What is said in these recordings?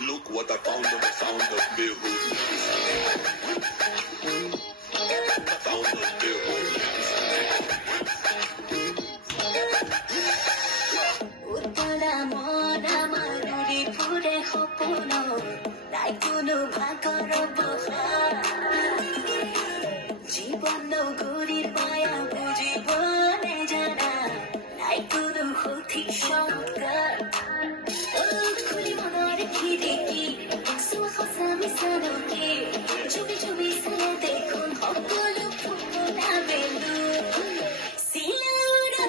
Look what I found on the sound of Beirut. The sound of Beirut. উতলা মন আমার উড়ি ফুরে সপোন নাই কোনো ভাগৰ বহাৰ জীৱন নগৰীৰ মায়া বুজিব নেজানা নাই কোনো সঠিক সংস্কাৰ খুলি মনৰ খিৰিকী চোৱা সঁচা মিছা নকি চুপি চুপি চালে দেখোন সকলো সপোনা বেলু চিলাউৰা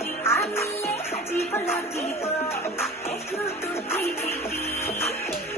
দিন আমি হাজি লাগিব এক নতুন পৃথিৱী